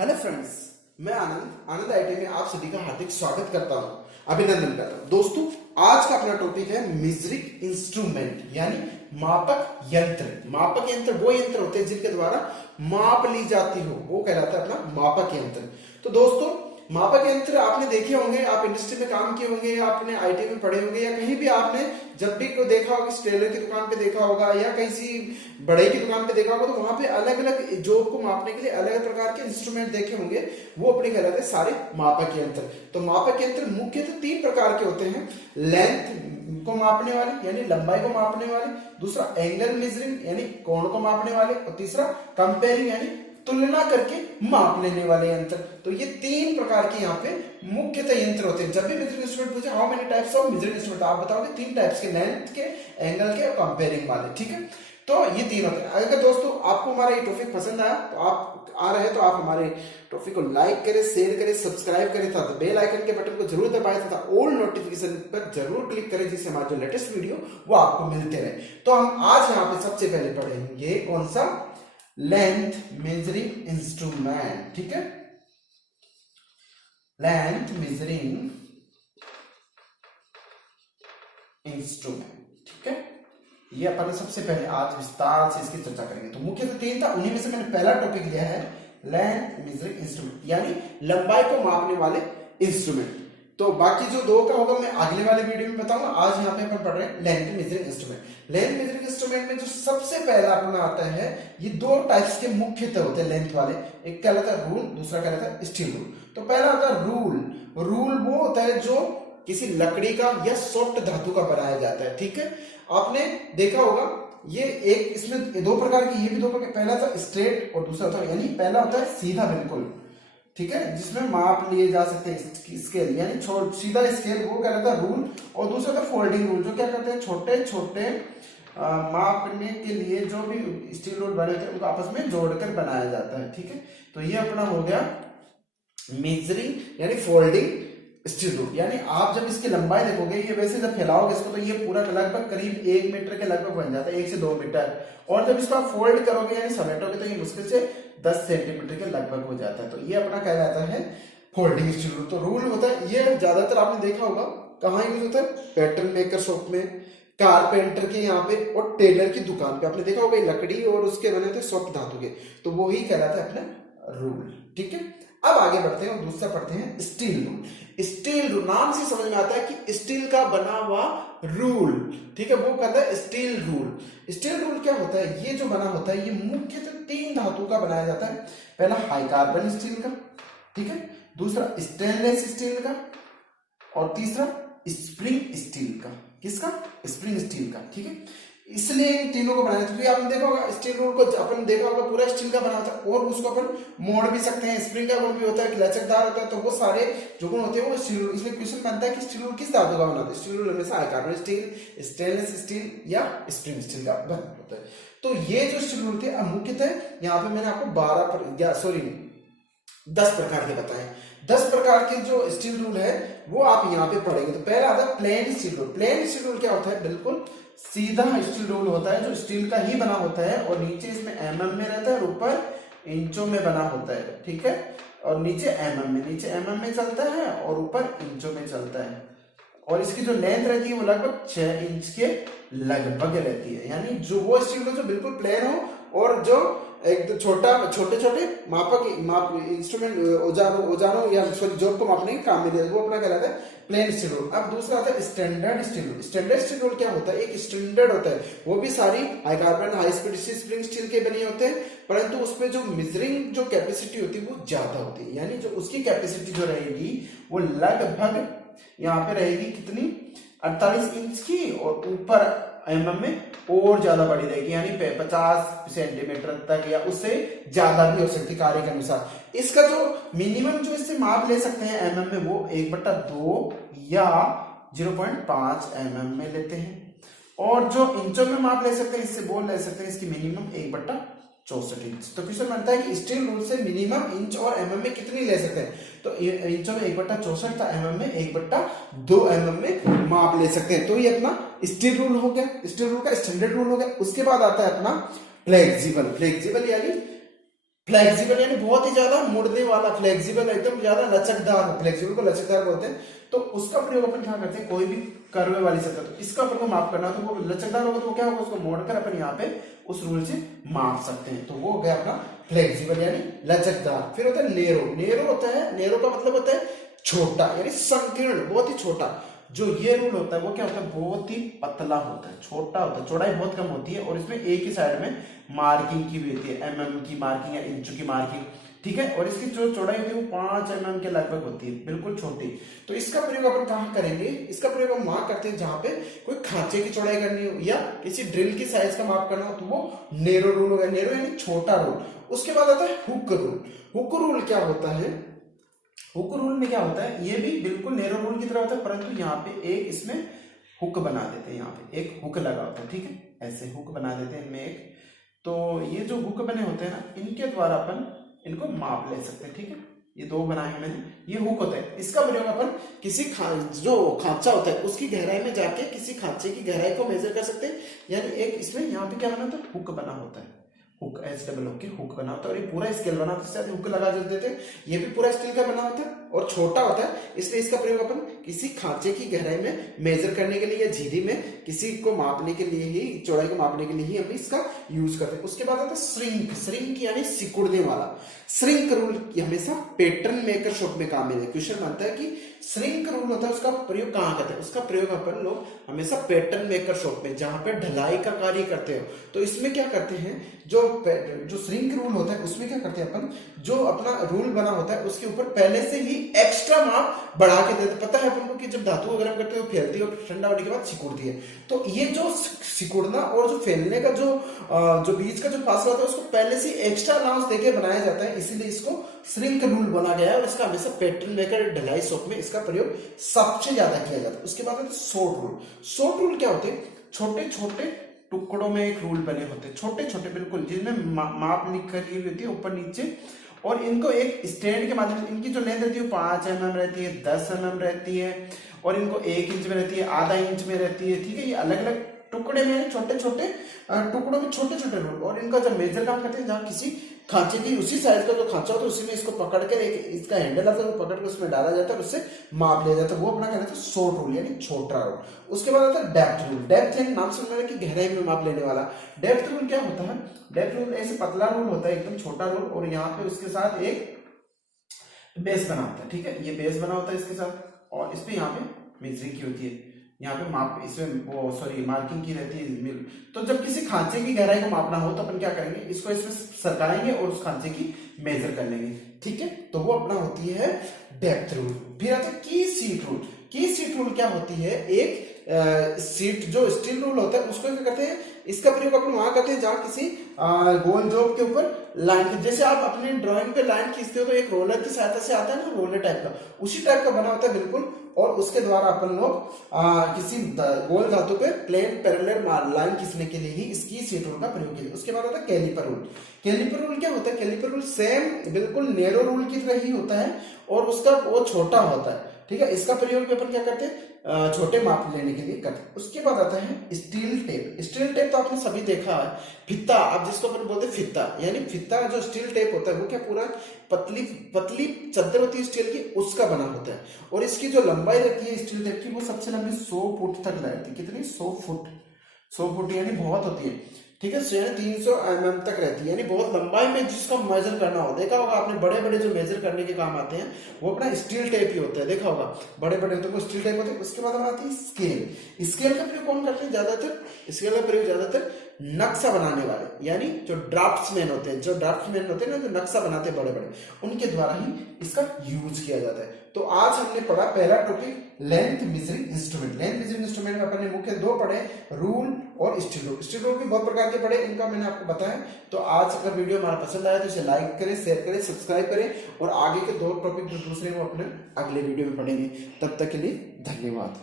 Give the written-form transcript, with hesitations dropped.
Hello friends, मैं आनंद IT में आप सभी का हार्दिक स्वागत करता हूं, अभिनंदन करता हूं। दोस्तों, आज का अपना टॉपिक है मेजरिंग इंस्ट्रूमेंट यानी मापक यंत्र। मापक यंत्र वो यंत्र होते हैं जिनके द्वारा माप ली जाती हो, वो कहलाता है अपना मापक यंत्र। तो दोस्तों, मापक यंत्र आपने देखे होंगे, आप इंडस्ट्री में काम किए होंगे, आपने आईटी में पढ़े होंगे, या कहीं भी आपने जब भी को देखा होगा, टेलर की दुकान पे देखा होगा या किसी बड़े की दुकान पे देखा होगा, तो वहां पे अलग अलग जॉब को मापने के लिए अलग अलग प्रकार के इंस्ट्रूमेंट देखे होंगे, वो अपने कहलाते हैं सारे मापक यंत्र। तो मापक यंत्र मुख्यतः 3 प्रकार के होते हैं। लेंथ को मापने वाले यानी लंबाई को मापने वाले, दूसरा एंगल मेजरिंग यानी कोण को मापने वाले, और तीसरा कंपेयरिंग यानी तुलना करके माप लेने वाले यंत्र। तो ये 3 प्रकार के यहाँ पे मुख्यतः यंत्र होते हैं। जब भी मेजरिंग इंस्ट्रूमेंट पूछे how many types of measuring instrument, आप बताओगे 3 टाइप्स के, लेंथ के, एंगल के और कंपेयरिंग वाले। ठीक है, तो ये 3 होते हैं। अगर दोस्तों आपको हमारा ये टॉपिक पसंद आया तो आप हमारे टॉपिक को लाइक करें, शेयर करें, सब्सक्राइब करें तथा बेल आइकन के बटन को जरूर दबाएं तथा ऑल नोटिफिकेशन पर जरूर क्लिक करें, जिससे हमारे जो लेटेस्ट वीडियो वो आपको मिलते रहे। तो हम आज यहाँ पे सबसे पहले पढ़ेंगे कौन सा, लेंथ मेजरिंग इंस्ट्रूमेंट। ठीक है, लेंथ मेजरिंग इंस्ट्रूमेंट। ठीक है, ये अपन सबसे पहले आज विस्तार से इसकी चर्चा करेंगे। तो मुख्यतः 3 था, उन्हीं में से मैंने पहला टॉपिक लिया है लेंथ मेजरिंग इंस्ट्रूमेंट यानी लंबाई को मापने वाले इंस्ट्रूमेंट। तो बाकी जो 2 का होगा मैं अगले वाले वीडियो में बताऊंगा। आज यहाँ पे अपन पढ़ रहे हैं length measuring instrument. Length measuring instrument में जो सबसे पहला अपना आता है, ये 2 टाइप्स के मुख्यतः होते हैं लेंथ वाले। एक कहलाता है रूल, दूसरा कहलाता है स्टील रूल। तो पहला होता है रूल। रूल वो होता है जो किसी लकड़ी का या सॉफ्ट धातु का बनाया जाता है। ठीक है, आपने देखा होगा ये एक, इसमें 2 प्रकार की, ये भी 2 प्रकार। पहला था स्ट्रेट और दूसरा था, यानी पहला होता है सीधा बिल्कुल, ठीक है, जिसमें माप लिए जा सकते हैं, स्केल यानी सीधा स्केल, वो कहलाता है रूल। और दूसरा था फोल्डिंग रूल, जो क्या करते हैं छोटे छोटे मापने के लिए जो भी स्टील रोड बने होते हैं उनको आपस में जोड़कर बनाया जाता है। ठीक है, तो ये अपना हो गया मेजरिंग यानी फोल्डिंग स्टील रूल। यानी आप जब इसकी लंबाई देखोगे, ये वैसे जब फैलाओगे इसको, तो ये पूरा लगभग करीब 1 मीटर के लगभग बन जाता है, 1 से 2 मीटर। और जब इसको आप फोल्ड करोगे यानी समेटोगे, तो ये मुश्किल से 10 सेंटीमीटर के लगभग हो जाता है। तो ये अपना क्या जाता है फोल्डिंग स्टील रूल। तो रूल होता है, ये ज्यादातर आपने देखा होगा कहाँ यूज होता है, पैटर्न मेकर शॉप में, कारपेंटर के यहाँ पे और टेलर की दुकान पे आपने देखा होगा, लकड़ी और उसके बने थे सॉफ्ट धातु के, तो वो ही कहलाता है अपना रूल। ठीक है, अब आगे बढ़ते हैं और दूसरा पढ़ते हैं स्टील रूल। स्टील रूल नाम से समझ में आता है कि स्टील का बना हुआ रूल। ठीक है, वो कहता है स्टील रूल। स्टील रूल क्या होता है, ये जो बना होता है ये मुख्यतः 3 धातु का बनाया जाता है। पहला हाई कार्बन स्टील का, ठीक है, दूसरा स्टेनलेस स्टील का, और तीसरा स्प्रिंग स्टील का। किसका, स्प्रिंग स्टील का। ठीक है, इसलिए इन तीनों को बनाया, क्योंकि आपने देखा होगा स्टील रूल को अपन देखा होगा पूरा स्टील का बना होता है, और उसको अपन मोड़ भी सकते हैं। स्प्रिंग का गुण भी होता है, लचकदार होता है, तो वो सारे जो गुण होते हैं वो स्टील रूल। इसलिए क्वेश्चन बनता है कि स्टील रूल किस धातु का बना होता है। स्टील रूल हमेशा कार्बन स्टील, स्टेनलेस स्टील या स्प्रिंग स्टील का बना होता है। तो ये जो स्टील रूल थे, मुख्यतः यहाँ पे मैंने आपको 10 प्रकार के बताए। 10 प्रकार के जो स्टील रूल है वो आप यहाँ पे पढ़ेंगे। तो पहला आता है plain steel rule. Plain steel rule क्या होता है, बिल्कुल सीधा स्टील रूल होता है, जो स्टील का ही बना होता है, और नीचे इसमें mm में रहता है और ऊपर इंचों में बना होता है। ठीक है, और नीचे mm में चलता है और ऊपर इंचों में चलता है। और इसकी जो लेंथ रहती है वो लगभग 6 इंच के लगभग रहती है। यानी जो वो स्टील रूल जो बिल्कुल प्लेन हो, और जो एक तो छोटे छोटे माप इंस्ट्रूमेंट औजारों या जॉब को मापने के काम में दिया, वो अपना कहलाता है प्लेन स्टील रूल। अब दूसरा आता है standard steel rule. Standard steel rule क्या होता है, एक स्टैंडर्ड होता है, वो भी सारी high carbon high speed spring steel के बने होते हैं, परंतु उसमें जो मेजरिंग जो कैपेसिटी होती है वो ज्यादा होती है। यानी जो उसकी कैपेसिटी जो रहेगी वो लगभग यहाँ पे रहेगी कितनी, 48 इंच की, और ऊपर mm में और ज्यादा बड़ी रहेगी, यानी 50 सेंटीमीटर तक या उससे ज्यादा भी हो सकती कार्य के अनुसार। इसका जो मिनिमम जो इससे माप ले सकते हैं mm में, वो 1/2 या 0.5 mm में लेते हैं, और जो इंचों में माप ले सकते हैं इससे वो ले सकते हैं इसकी मिनिमम 1/64 इंच। तो क्वेश्चन बनता है कि स्टील रूल से मिनिमम इंच और mm में कितनी ले सकते हैं, तो इंचों में 1/64 था, mm में 1/2 mm में माप ले सकते हैं। तो ये अपना स्टील रूल हो गया, स्टील रूल का स्टैंडर्ड रूल हो गया। उसके बाद आता है अपना फ्लेक्सिबल यानी फ्लेक्सिबल यानी बहुत ही ज्यादा मुड़ने वाला, फ्लेक्सिबल एकदम ज्यादा लचकदार हो, फ्लेक्सिबल को लचकदार बोलते हैं। तो उसका प्रयोग अपन क्या करते हैं, कोई भी कर्वे वाली सतह, तो इसका अपन को माप करना, तो वो लचकदार होगा तो वो क्या होगा, उसको मोड़कर अपन यहाँ पे उस रूल से माप सकते हैं। तो वो हो गया अपना फ्लेक्सिबल यानी लचकदार। फिर होता है नेरो। नेरो होता है, नेरो का मतलब होता है छोटा यानी संकीर्ण, बहुत ही छोटा। जो ये रूल होता है वो क्या होता है, बहुत ही पतला होता है, छोटा होता है, चौड़ाई बहुत कम होती है, और इसमें एक ही साइड में मार्किंग की भी होती है, mm की मार्किंग या इंच की मार्किंग, ठीक है। और इसकी जो चौड़ाई होती है वो 5 mm के लगभग होती है, बिल्कुल छोटी। तो इसका प्रयोग अपन कहाँ करेंगे, इसका प्रयोग हम वहां करते हैं जहां पे कोई खांचे की चौड़ाई करनी हो या किसी ड्रिल की साइज का माप करना हो, तो वो नेरो रूल होगा। नेरो यानी छोटा रूल। उसके बाद आता है हुक रूल। हुक रूल क्या होता है, हुक रूल में क्या होता है, ये भी बिल्कुल नेरो रूल की तरह होता है, परंतु यहाँ पे एक इसमें हुक बना देते हैं, यहाँ पे एक हुक लगा होता है, ठीक है, ऐसे हुक बना देते हैं इनमें एक। तो ये जो हुक बने होते हैं ना, इनके द्वारा अपन इनको माप ले सकते हैं, ठीक है। ये दो बनाए हैं मैंने, ये हुक होता है। इसका प्रयोग अपन किसी जो खांचा होता है उसकी गहराई में जाके किसी खांचे की गहराई को मेजर कर सकते हैं। यानी एक इसमें यहाँ पे क्या बना होता है, हुक बना होता है, हुक एच डबल हुक की हुक बना होता है, और ये पूरा स्केल बना होता है, हुक लगा देते हैं। ये भी पूरा स्टील का बना होता है और छोटा होता है, इसलिए इसका प्रयोग अपन किसी खांचे की गहराई में मेजर करने के लिए या झिरी में किसी को मापने के लिए ही, चौड़ाई को मापने के लिए ही हम इसका यूज करते हैं। उसके बाद आता है श्रिंक। श्रिंक यानी सिकुड़ने वाला। श्रिंक रूल हमेशा पैटर्न मेकर शॉप में काम में क्वेश्चन बनता है कि श्रिंक रूल होता है, उसका प्रयोग कहाँ करते हैं, उसका प्रयोग अपन लोग हमेशा पैटर्न मेकर शॉप में, जहां पे ढलाई का कार्य करते हो, तो इसमें क्या करते हैं, जो श्रिंक रूल होता है उसमें क्या करते हैं अपन, जो अपना रूल बना होता है उसके ऊपर पहले से ही एक्स्ट्रा माप बढ़ा के देते। पता है अपन को कि जब धातु गर्म करते हैं वो फैलती है और ठंडा होने के बाद सिकुड़ती है। तो ये जो सिकुड़ना और जो फैलने का जो बीच का जो फासला होता है उसको पहले से एक्स्ट्रा अलाउंस देके बनाया जाता है, इसीलिए इसको श्रिंक रूल बना गया है। और इसका हमेशा पैटर्न मेकर ढलाई शॉप में इसका प्रयोग सबसे ज्यादा किया जाता है। उसके बाद शॉर्ट रूल। शॉर्ट रूल क्या होते हैं, छोटे छोटे टुकड़ों में एक रूल बने होते हैं, छोटे छोटे बिल्कुल, जिनमें माप लिख कर ली होती है ऊपर नीचे, और इनको एक स्टैंड के माध्यम से, इनकी जो लेंथ रहती है 5 mm रहती है, 10 mm रहती है, और इनको 1 इंच में रहती है, आधा इंच में रहती है, ठीक है। ये अलग अलग टुकड़े में, छोटे छोटे टुकड़ों में छोटे छोटे रूल, और इनका जब मेजर काम करते हैं, जहाँ किसी खांचे की उसी साइज का जो खांचा होता है उसी में इसको पकड़कर एक इसका हैंडल आता है, पकड़ के उसमें डाला जाता है, उससे माप लिया जाता है, वो अपना कहते हैं शॉर्ट रूल यानी छोटा रूल। उसके बाद आता है डेप्थ रूल। डेप्थ यानी नाम सुन रहे हैं कि गहराई में माप लेने वाला। डेप्थ रूल क्या होता है, डेप्थ रूल ऐसे पतला रूल होता है, एकदम छोटा रूल, और यहाँ पे उसके साथ एक बेस बना होता है, ठीक है, ये बेस बना होता है इसके साथ, और इस पे यहाँ पे मेजरिंग की होती है, यहाँ पे माप, इसमें वो सॉरी मार्किंग की रहती है। तो जब किसी खांचे की गहराई को मापना हो तो अपन क्या करेंगे, इसको इसमें सरकाएंगे और उस खांचे की मेजर कर लेंगे, ठीक है। तो वो अपना होती है डेप्थ रूल। फिर आता है की सीट रूल। की सीट रूल क्या होती है, एक सीट जो स्टील रूल होता है उसको क्या करते हैं, इसका प्रयोग अपन वहां करते हैं जहां किसी गोल जॉब के ऊपर लाइन, जैसे आप अपने ड्राइंग पे लाइन खींचते हो तो एक रोलर की सहायता से आता है ना, रोलर टाइप का, उसी टाइप का बना होता है बिल्कुल, और उसके द्वारा अपन लोग किसी गोल धातु पे प्लेन पैरेलल लाइन खींचने के लिए ही इसकी सीट रूल का प्रयोग किया। उसके बाद आता है कैलिपर रूल। कैलिपर रूल क्या होता है, कैलिपर रूल सेम बिल्कुल नेरो रूल की तरह ही होता है, और उसका वो छोटा होता है, ठीक है। इसका प्रयोग भी अपन क्या करते हैं, छोटे माप लेने के लिए करते हैं। उसके बाद आता है स्टील टेप। स्टील टेप तो आपने सभी देखा है, फित्ता, आप जिसको अपन बोलते हैं फित्ता, यानी फित्ता जो स्टील टेप होता है वो क्या पूरा पतली पतली चादर होती है स्टील की, उसका बना होता है, और इसकी जो लंबाई रहती है स्टील टेप की वो सबसे लंबी 100 फुट तक रहती है। कितनी, 100 फुट, 100 फुट यानी बहुत होती है, ठीक है। 300 mm तक रहती है, यानी बहुत लंबाई में जिसका मेजर करना हो, देखा होगा आपने, बड़े बड़े जो मेजर करने के काम आते हैं वो अपना स्टील टेप ही होता है, देखा होगा, बड़े बड़े होते हैं वो स्टील टेप होते हैं। उसके बाद आती है स्केल। स्केल का प्रयोग कौन करते हैं ज्यादातर, स्केल का प्रयोग ज्यादातर नक्शा बनाने वाले, यानी जो ड्राफ्ट्समैन होते हैं, ना, जो नक्शा बनाते हैं बड़े बड़े, उनके द्वारा ही इसका यूज किया जाता है। तो आज हमने पढ़ा पहला topic length measuring instrument. Length measuring instrument में अपन ने मुख्य दो पढ़े, रूल और स्टील रूल। स्टील रूल भी बहुत प्रकार के पढ़े, इनका मैंने आपको बताया। तो आज अगर वीडियो हमारा पसंद आया तो इसे लाइक करें, शेयर करें, सब्सक्राइब करें, और आगे के दो टॉपिक जो दूसरे वो अपने अगले वीडियो में पढ़ेंगे। तब तक के लिए धन्यवाद।